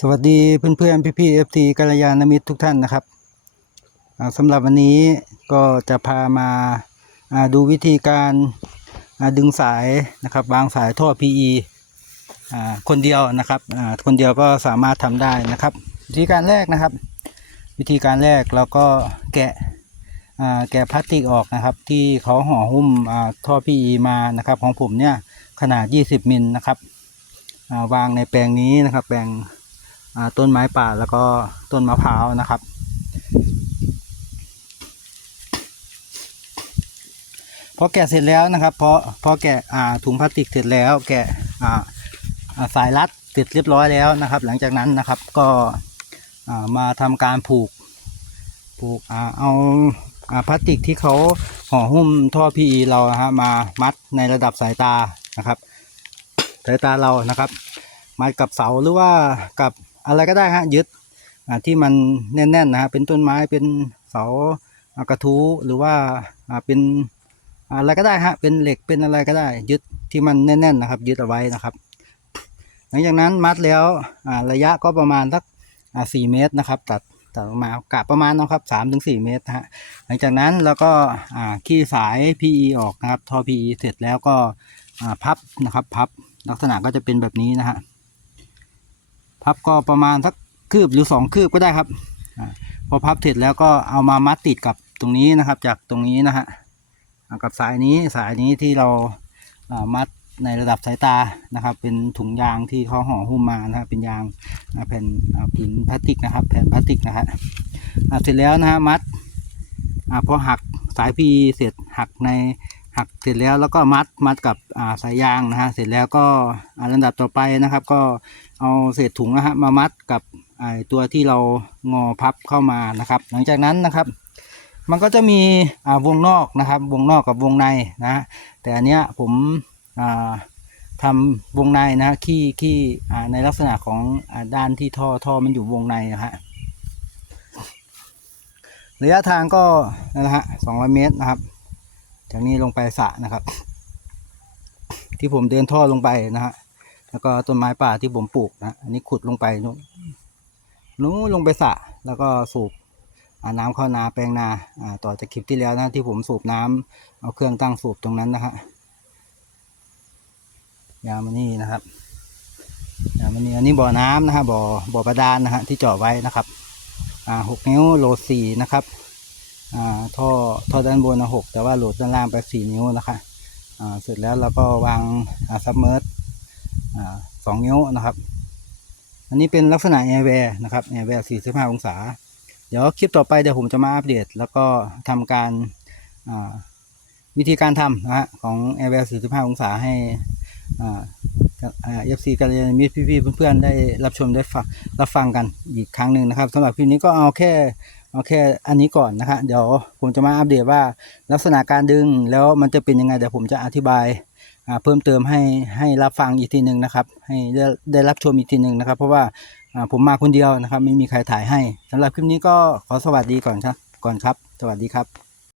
สวัสดีเพื่อนๆพี่ๆ FT กัลยาณมิตรทุกท่านนะครับสำหรับวันนี้ก็จะพามาดูวิธีการดึงสายนะครับวางสายท่อ PE อ่าคนเดียวนะครับอ่าคนเดียวก็สามารถทำได้นะครับ วิธีการแรกนะครับ วิธีการแรกเราก็แกะอ่าแกะพลาสติกออกนะครับ ที่เขาห่อหุ้มอ่าท่อ PE มานะครับ ของผมเนี่ยขนาด 20 มิลนะครับอ่าวางในแปลงนี้นะครับ แปลง ต้นไม้ป่าแล้วก็ต้นมะพร้าวนะครับ พอแกะเสร็จแล้วนะครับพอพอแกะถุงพลาสติกเสร็จแล้วแกะสายรัดเสร็จเรียบร้อยแล้วนะครับ หลังจากนั้นนะครับก็มาทำการผูกผูกอเอาอพลาสติกที่เขาห่อหุ้มท่อ PE เราฮะมามัดในระดับสายตานะครับ สายตาเรานะครับมัดกับเสาหรือว่ากับ อะไรก็ได้ฮะยึดที่มันแน่นๆนะฮะเป็นต้นไม้เป็นเสากระทู้หรือว่าเป็นอะไรก็ได้ฮะเป็นเหล็กเป็นอะไรก็ได้ ยึดที่มันแน่นๆนะครับ ยึดเอาไว้นะครับ หลังจากนั้นมัดแล้วระยะก็ประมาณสักสี่เมตรนะครับ ตัดตัดออกมากะประมาณนะครับสามถึงสี่เมตรฮะหลังจากนั้นเราก็ขี้สาย PE ออกนะครับท่อ PE เสร็จแล้วก็พับนะครับ พับลักษณะก็จะเป็นแบบนี้นะฮะ พับก็ประมาณสักคืบหรือสองคืบก็ได้ครับอพอพับเสร็จแล้วก็เอามามัดติดกับตรงนี้นะครับ จากตรงนี้นะฮะกับสายนี้สายนี้ที่เรามัดในระดับสายตานะครับ เป็นถุงยางที่เขาห่อหุ้มมานะครับเป็นยางแผ่นผืนพลาสติกนะครับ แผ่นพลาสติกนะฮะเสร็จแล้วนะฮะมัดอพอหักสายพีเสร็จหักใน หักเสร็จแล้วแล้วก็มัดมัดกับอ่าสายยางนะฮะเสร็จแล้วก็อ่าลำดับต่อไปนะครับ ก็เอาเศษถุงนะฮะมามัดกับไอตัวที่เรางอพับเข้ามานะครับ หลังจากนั้นนะครับ มันก็จะมีอ่าวงนอกนะครับ วงนอกกับวงในนะแต่อันเนี้ยผมอ่าทำวงในนะขี้ขี้อ่าในลักษณะของอ่าด้านที่ท่อท่อมันอยู่วงในนะฮะระยะทางก็นั่นนะฮะสองร้อยเมตรนะครับ จากนี้ลงไปสระนะครับ ที่ผมเดินท่อลงไปนะฮะแล้วก็ต้นไม้ป่าที่ผมปลูกนะอันนี้ขุดลงไปนู้นนู้นลงไปสระแล้วก็สูบน้ำเข้านาแปลงนาต่อจากคลิปที่แล้วนะที่ผมสูบน้ำเอาเครื่องตั้งสูบตรงนั้นนะฮะยามานี่นะครับยามานี่อันนี้บ่อน้ำนะฮะบ่อบ่อบาดาลนะฮะที่เจาะไว้นะครับอ่าหกนิ้วโลสี่นะครับ ท่อท่อด้านบนนะหกแต่ว่าโหลดด้านล่างไปสี่นิ้วนะคะอ่าเสร็จแล้วเราก็วางอ่าซับเมอร์อ่าสองนิ้วนะครับ อันนี้เป็นลักษณะแอร์แวร์นะครับแอร์แวร์45องศา เดี๋ยวคลิปต่อไปเดี๋ยวผมจะมาอัปเดต แล้วก็ทำการอ่าวิธีการทำนะฮะของแอร์แวร์45องศาให้อ่าเอฟซีกัลยาณมิตรพี่ๆเพื่อนๆได้รับชมได้ฟังรับฟังกันอีกครั้งหนึ่งนะครับสำหรับคลิปนี้ก็เอาแค่ เอาแค่อันนี้ก่อนนะฮะเดี๋ยวผมจะมาอัปเดตว่าลักษณะการดึงแล้วมันจะเป็นยังไงเดี๋ยวผมจะอธิบายเพิ่มเติมให้ให้รับฟังอีกทีหนึ่งนะครับ ให้ได้ได้รับชมอีกทีหนึ่งนะครับ เพราะว่าอ่าผมมาคนเดียวนะครับ ไม่มีใครถ่ายให้สำหรับคลิปนี้ก็ขอสวัสดีก่อนครับก่อนครับ สวัสดีครับ